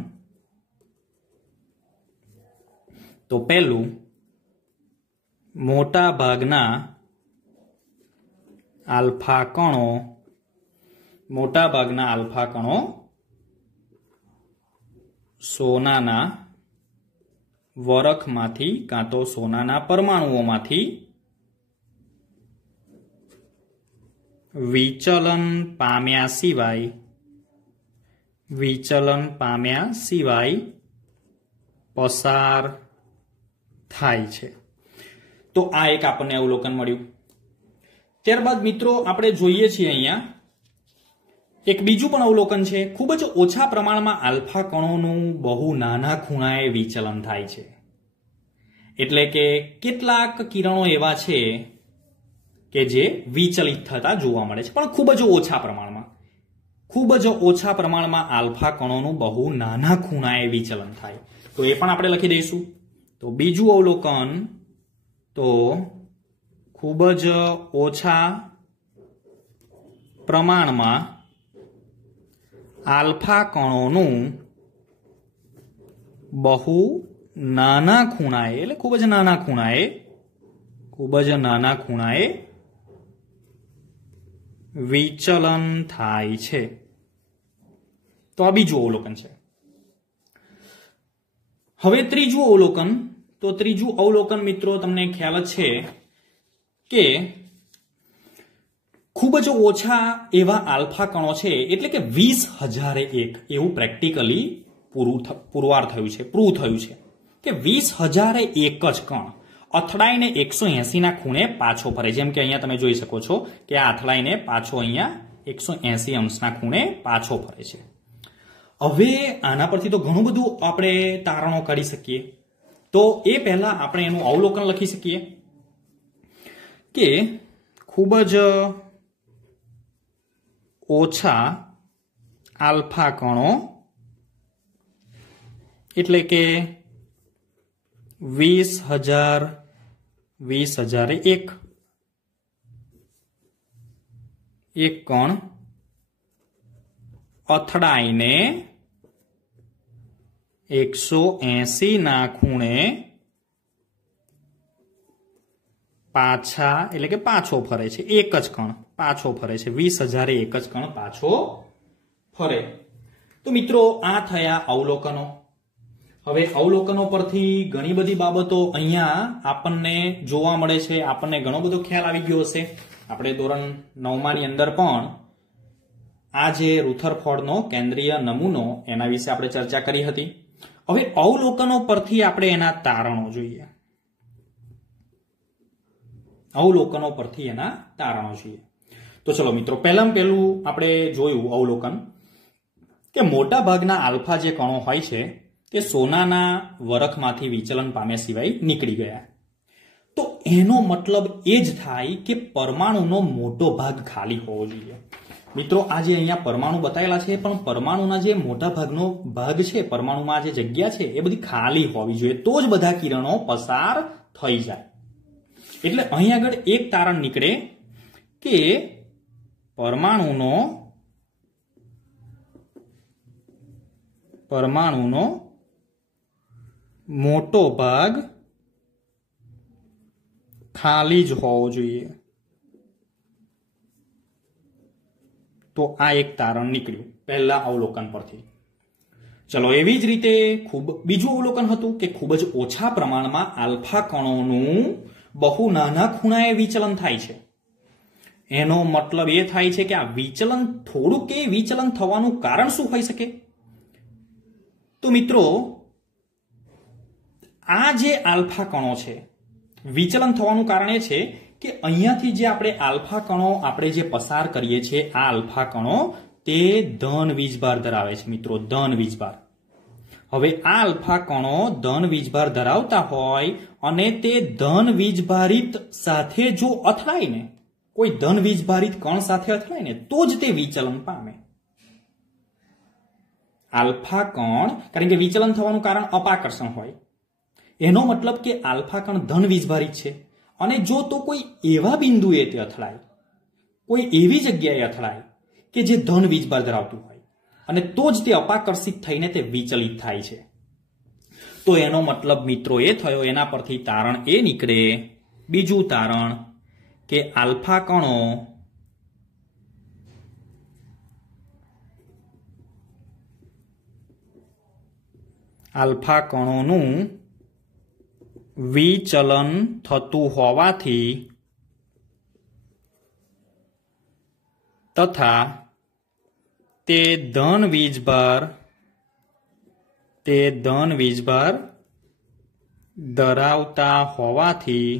તો પહેલું, મોટા ભાગના આલ્ફા કણો, મોટા ભાગના આલ્ફા કણો સોનાના વરખમાંથી કાં તો સોનાના પરમાણુઓમાંથી વિચલન પામ્યા સિવાય પસાર થાય છે। તો આ એક આપણને અવલોકન મળ્યું। ત્યારબાદ મિત્રો આપણે જોઈએ છીએ અહીંયા એક બીજું પણ અવલોકન છે। ખૂબ જ ઓછા પ્રમાણમાં આલ્ફા કણોનું બહુ નાના ખૂણાએ વિચલન થાય છે, એટલે કે કેટલાક કિરણો એવા છે કે જે વિચલિત થતા જોવા મળે છે, પણ ખૂબ જ ઓછા પ્રમાણમાં, ખૂબ જ ઓછા પ્રમાણમાં આલ્ફા કણોનું બહુ નાના ખૂણાએ વિચલન થાય। તો એ પણ આપણે લખી દઈશું। તો બીજું અવલોકન, તો ખૂબ જ ઓછા પ્રમાણમાં આલ્ફા કણોનું બહુ નાના ખૂણાએ, એટલે ખૂબ જ નાના ખૂણાએ વિચલન થાય છે। તો આ બીજું અવલોકન છે। હવે ત્રીજું અવલોકન, તો ત્રીજું અવલોકન મિત્રો તમને ખ્યાલ જ છે કે ખૂબ જ ઓછા એવા આલ્ફા કણો છે, એટલે કે 20,001 એવું પ્રેક્ટિકલી પુરવાર થયું છે, પ્રૂવ થયું છે કે 20,001 જ કણ અથડાઈને 180 ના ખૂણે પાછો ફરે। જેમ કે અહીંયા તમે જોઈ શકો છો કે આ અથડાઈને પાછો અહીંયા 180 અંશના ખૂણે પાછો ફરે છે। હવે આના પરથી તો ઘણું બધું આપણે તારણો કાઢી શકીએ। તો એ પહેલા આપણે એનું અવલોકન લખી શકીએ કે ખૂબ જ ઓછા આલ્ફા કણો, એટલે કે 20,001 એક કણ અથડાઈને 180 ના ખૂણે પાછા, એટલે કે પાછો ફરે છે, એક જ કણ પાછો ફરે છે, 20,001 જ કણ પાછો ફરે। તો મિત્રો આ થયા અવલોકનો। હવે અવલોકનો પરથી ઘણી બધી બાબતો અહીંયા આપણને જોવા મળે છે, આપણને ઘણો બધો ખ્યાલ આવી ગયો હશે। આપણે ધોરણ 9 ની અંદર પણ આ જે રુથરફોર્ડનો કેન્દ્રીય નમૂનો એના વિશે આપણે ચર્ચા કરી હતી। હવે અવલોકનો પરથી આપણે એના તારણો જોઈએ, અવલોકનો પરથી એના તારણો જોઈએ। તો ચલો મિત્રો, પહેલું આપણે જોયું અવલોકન કે મોટા ભાગના આલ્ફા જે કણો હોય છે તે સોનાના વરખમાંથી વિચલન પામ્યા સિવાય નીકળી ગયા। તો એનો મતલબ એ જ થાય કે પરમાણુનો મોટો ભાગ ખાલી હોવો જોઈએ। મિત્રો આ જે અહીંયા પરમાણુ બતાવેલા છે પણ પરમાણુના જે મોટા ભાગનો ભાગ છે, પરમાણુમાં જે જગ્યા છે એ બધી ખાલી હોવી જોઈએ, તો જ બધા કિરણો પસાર થઈ જાય. એટલે અહીં આગળ એક તારણ નીકળે કે પરમાણુનો મોટો ભાગ ખાલી જ હોવો જોઈએ. તો આ એક તારણ નીકળ્યું પહેલા અવલોકન પરથી. ચલો, એવી જ રીતે બીજું અવલોકન હતું કે ખૂબ જ ઓછા પ્રમાણમાં આલ્ફા કણોનું બહુ નાના ખૂણાએ વિચલન થાય છે. એનો મતલબ એ થાય છે કે આ વિચલન થોડુંક એ વિચલન થવાનું કારણ શું હોઈ શકે? તો મિત્રો, આ જે આલ્ફા કણો છે, વિચલન થવાનું કારણ એ છે કે અહીંયાથી જે આપણે આલ્ફા કણો આપણે જે પસાર કરીએ છીએ, આ આલ્ફા કણો તે ધન વીજભાર ધરાવે છે મિત્રો, ધન વીજભાર. હવે આ આલ્ફા કણો ધન વીજભાર ધરાવતા હોય અને તે ધન વીજભારિત સાથે જો અથડાય ને, કોઈ ધન વીજભારિત કણ સાથે અથડાય ને, તો જ તે વિચલન પામે. આલ્ફા કણ, કારણ કે વિચલન થવાનું કારણ અપાકર્ષણ હોય, એનો મતલબ કે આલ્ફા કણ ધન વીજભારિત છે. અને જો તો કોઈ એવા બિંદુએ તે અથડાય, કોઈ એવી જગ્યાએ અથડાય કે જે ધન વીજભાર ધરાવતું હોય, અને તો જ તે અપાકર્ષિત થઈને તે વિચલિત થાય છે. તો એનો મતલબ મિત્રો એ થયો, એના પરથી તારણ એ નીકળે, બીજું તારણ, કે આલ્ફા કણોનું વિચલન થતું હોવાથી તથા તે ધન વીજભાર ધરાવતા હોવાથી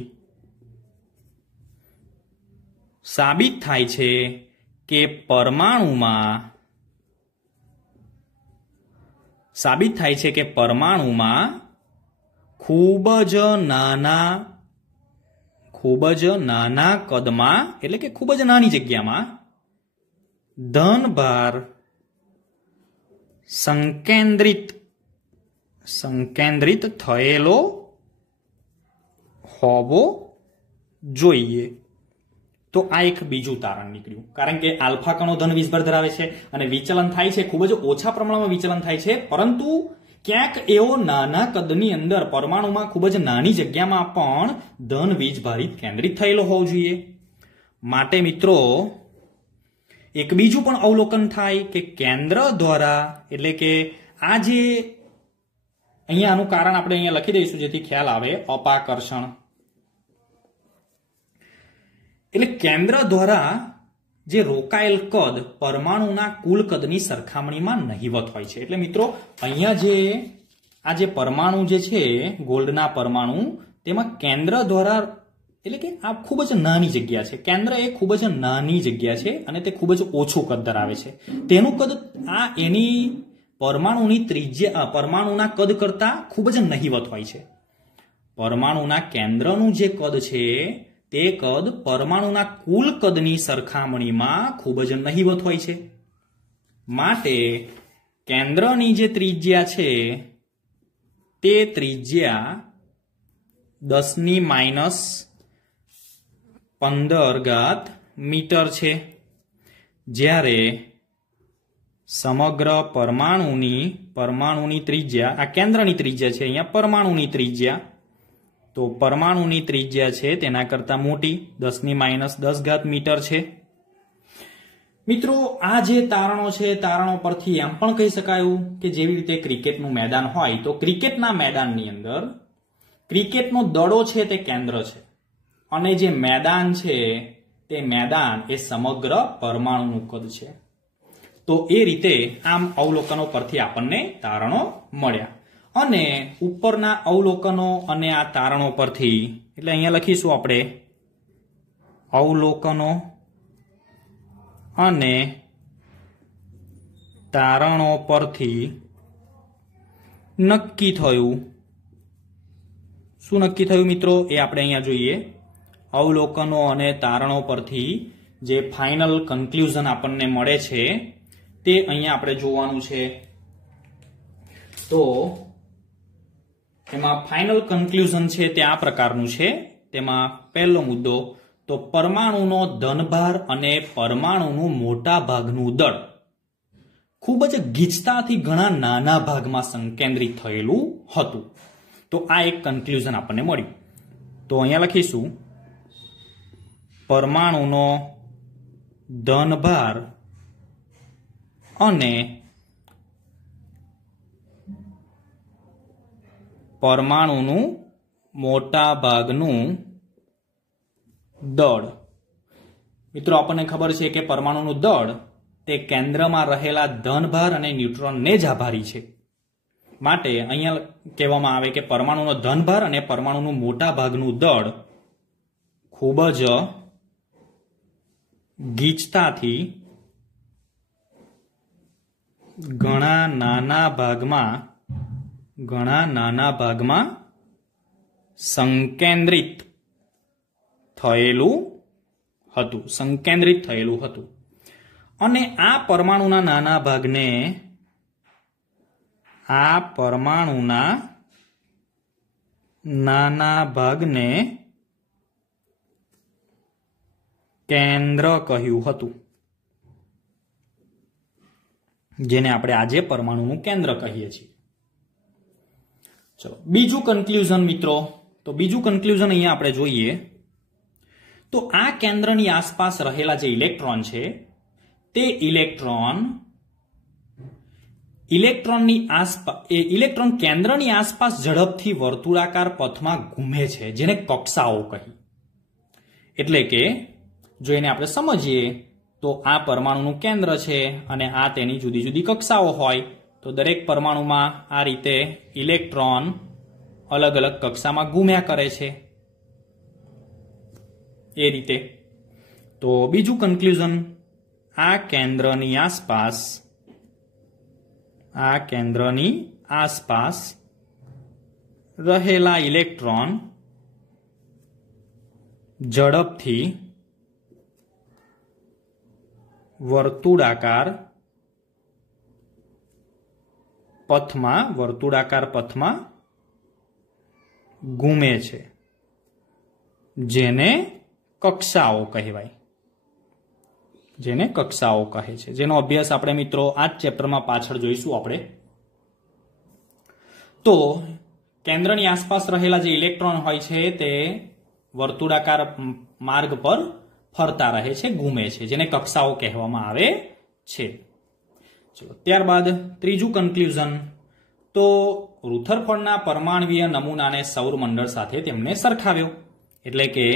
સાબિત થાય છે કે પરમાણુમાં ખૂબ જ નાના કદમાં, એટલે કે ખૂબ જ નાની જગ્યામાં ધનભાર સંકેન્દ્રિત થયેલો હોવો જોઈએ. તો આ એક બીજું તારણ નીકળ્યું, કારણ કે આલ્ફા કણો ધન વીજભાર ધરાવે છે અને વિચલન થાય છે, ખૂબ જ ઓછા પ્રમાણમાં વિચલન થાય છે, પરંતુ ક્યાંક એવો નાના કદની અંદર પરમાણુમાં ખૂબ જ નાની જગ્યામાં પણ ધન વીજભારિત કેન્દ્રિત થયેલો હોવો જોઈએ. માટે મિત્રો એક બીજું પણ અવલોકન થાય કે કેન્દ્ર દ્વારા, એટલે કે આ જે અહીંયા આનું કારણ આપણે અહીંયા લખી દઈશું જેથી ખ્યાલ આવે, અપાકર્ષણ. એટલે કેન્દ્ર દ્વારા જે રોકાયેલ કદ પરમાણુના કુલ કદની સરખામણીમાં નહિવત હોય છે. એટલે મિત્રો અહીંયા આ જે પરમાણુ જે છે, ગોલ્ડના પરમાણુ, તેમાં કેન્દ્ર દ્વારા, એટલે કે આ ખૂબ જ નાની જગ્યા છે, કેન્દ્ર એ ખૂબ જ નાની જગ્યા છે અને તે ખૂબ જ ઓછું કદ ધરાવે છે. તેનું કદ એની પરમાણુના કદ કરતા ખૂબ જ નહિવત હોય છે. પરમાણુના કેન્દ્રનું જે કદ છે તે કદ પરમાણુના કુલ કદની સરખામણીમાં ખૂબ જ નહિવત હોય છે. માટે કેન્દ્રની જે ત્રિજ્યા છે તે ત્રિજ્યા 10⁻15 મીટર છે, જ્યારે સમગ્ર પરમાણુની ત્રિજ્યા, આ કેન્દ્રની ત્રિજ્યા છે, અહીંયા પરમાણુની ત્રિજ્યા, તો પરમાણુની ત્રિજ્યા છે તેના કરતા મોટી 10⁻10 મીટર છે. મિત્રો આ જે તારણો છે, તારણો પરથી એમ પણ કહી શકાયું કે જેવી રીતે ક્રિકેટનું મેદાન હોય તો ક્રિકેટના મેદાનની અંદર ક્રિકેટનો દડો છે તે કેન્દ્ર છે અને જે મેદાન છે તે મેદાન એ સમગ્ર પરમાણુનું કદ છે. તો એ રીતે આમ અવલોકનો પરથી આપણને તારણો મળ્યા. અને ઉપરના અવલોકનો અને આ તારણો પરથી, એટલે અહીંયા લખીશું આપણે અવલોકનો અને તારણો પરથી નક્કી થયું. શું નક્કી થયું મિત્રો? એ આપણે અહીંયા જોઈએ. અવલોકનો અને તારણો પરથી જે ફાઇનલ કન્ક્લુઝન આપણને મળે છે તે અહીંયા આપણે જોવાનું છે. તો એમાં ફાઇનલ કન્ક્લુઝન છે તે આ પ્રકારનું છે. તેમાં પહેલો મુદ્દો તો પરમાણુનો ધનભાર અને પરમાણુનું મોટા ભાગનું દળ ખૂબ જ ગીચતાથી ઘણા નાના ભાગમાં સંકેન્દ્રિત થયેલું હતું. તો આ એક કન્ક્લુઝન આપણને મળ્યું. તો અહીંયા લખીશું પરમાણુનો ધનભાર અને પરમાણુનું મોટા ભાગનું દળ. મિત્રો આપણને ખબર છે કે પરમાણુનું દળ તે કેન્દ્રમાં રહેલા ધનભાર અને ન્યુટ્રોનને જ આભારી છે. માટે અહીંયા કહેવામાં આવે કે પરમાણુનો ધનભાર અને પરમાણુનું મોટા ભાગનું દળ ખૂબ જ ગીચતાથી ઘણા નાના ભાગમાં સંકેન્દ્રિત થયેલું હતું. અને આ પરમાણુના નાના ભાગને કેન્દ્ર કહ્યું હતું, જેને આપણે આજે પરમાણુનું કેન્દ્ર કહીએ છીએ. ચલો બીજું કન્ક્લુઝન મિત્રો. તો બીજું કન્ક્લુઝન અહીંયા આપણે જોઈએ તો આ કેન્દ્રની આસપાસ રહેલા જે ઇલેક્ટ્રોન છે તે ઇલેક્ટ્રોન કેન્દ્રની આસપાસ ઝડપથી વર્તુળાકાર પથમાં ઘૂમે છે, જેને કક્ષાઓ કહી. એટલે કે જો એને આપણે સમજીએ તો આ પરમાણુનું કેન્દ્ર છે અને આ તેની જુદી જુદી કક્ષાઓ હોય તો દરેક પરમાણુમાં આ રીતે ઇલેક્ટ્રોન અલગ અલગ કક્ષામાં ઘૂમ્યા કરે છે. એ રીતે તો બીજું કન્ક્લુઝન, આ કેન્દ્રની આસપાસ રહેલા ઇલેક્ટ્રોન ઝડપથી વર્તુળાકાર પથમાં ઘૂમે છે, જેને કક્ષાઓ કહેવાય, કહે છે. જેનો અભ્યાસ આપણે મિત્રો આ જ ચેપ્ટરમાં પાછળ જોઈશું આપણે. તો કેન્દ્રની આસપાસ રહેલા જે ઇલેક્ટ્રોન હોય છે તે વર્તુળાકાર માર્ગ પર ફરતા રહે છે, ઘૂમે છે, જેને કક્ષાઓ કહેવામાં આવે છે. ચલો ત્યારબાદ ત્રીજું કન્ક્લુઝન, તો રુથરફોર્ડના પરમાણ્વીય નમૂનાને સૌરમંડળ સાથે તેમને સરખાવ્યો. એટલે કે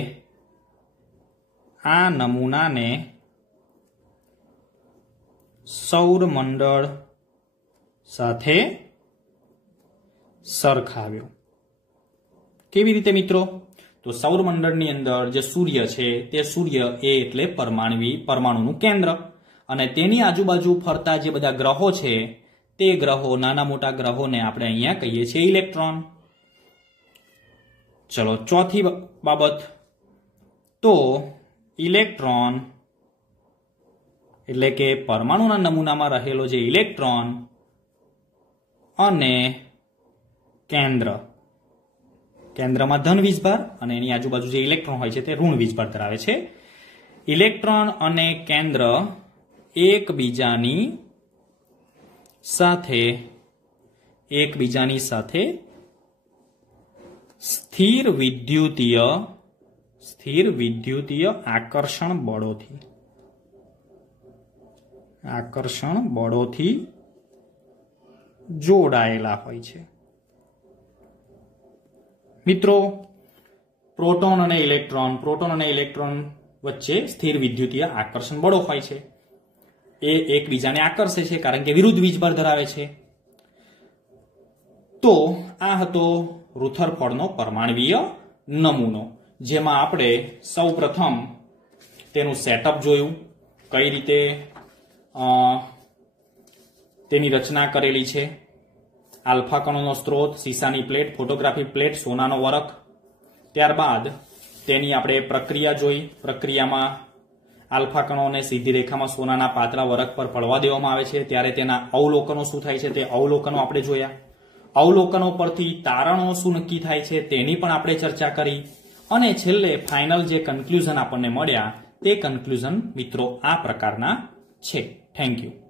આ નમૂનાને સૌરમંડળ સાથે સરખાવ્યો. કેવી રીતે મિત્રો? તો સૌરમંડળની અંદર જે સૂર્ય છે તે સૂર્ય એટલે પરમાણુનું કેન્દ્ર અને તેની આજુબાજુ ફરતા જે બધા ગ્રહો છે તે ગ્રહો, નાના મોટા ગ્રહોને આપણે અહીંયા કહીએ છીએ ઇલેક્ટ્રોન. ચલો ચોથી બાબત, તો ઇલેક્ટ્રોન એટલે કે પરમાણુના નમૂનામાં રહેલો જે ઇલેક્ટ્રોન અને કેન્દ્રમાં ધન વીજભાર અને એની આજુબાજુ જે ઇલેક્ટ્રોન હોય છે તે ઋણ વીજભાર ધરાવે છે. ઇલેક્ટ્રોન અને કેન્દ્ર એકબીજાની સાથે સ્થિર વિદ્યુતીય આકર્ષણ બળોથી જોડાયેલા હોય છે. મિત્રો પ્રોટોન અને ઇલેક્ટ્રોન વચ્ચે સ્થિર વિદ્યુતીય આકર્ષણ બળો હોય છે. એ એકબીજાને આકર્ષે છે કારણ કે વિરુદ્ધ વીજભાર ધરાવે છે. તો આ હતો રુથરફોર્ડનો પરમાણ્વીય નમૂનો, જેમાં આપણે સૌ પ્રથમ તેનું સેટઅપ જોયું, કઈ રીતે તેની રચના કરેલી છે. આલ્ફા કણોનો સ્ત્રોત, સીસાની પ્લેટ, ફોટોગ્રાફી પ્લેટ, સોનાનો વરખ. ત્યારબાદ તેની આપણે પ્રક્રિયા જોઈ. પ્રક્રિયામાં આલ્ફા કણોને સીધી રેખામાં સોનાના પાતળા વરખ પર પડવા દેવામાં આવે છે ત્યારે તેના અવલોકનો શું થાય છે તે અવલોકનો આપણે જોયા. અવલોકનો પરથી તારણો શું નક્કી થાય છે તેની પણ આપણે ચર્ચા કરી અને છેલ્લે ફાઇનલ જે કન્ક્લુઝન આપણને મળ્યા તે કન્ક્લુઝન મિત્રો આ પ્રકારના છે. Thank you.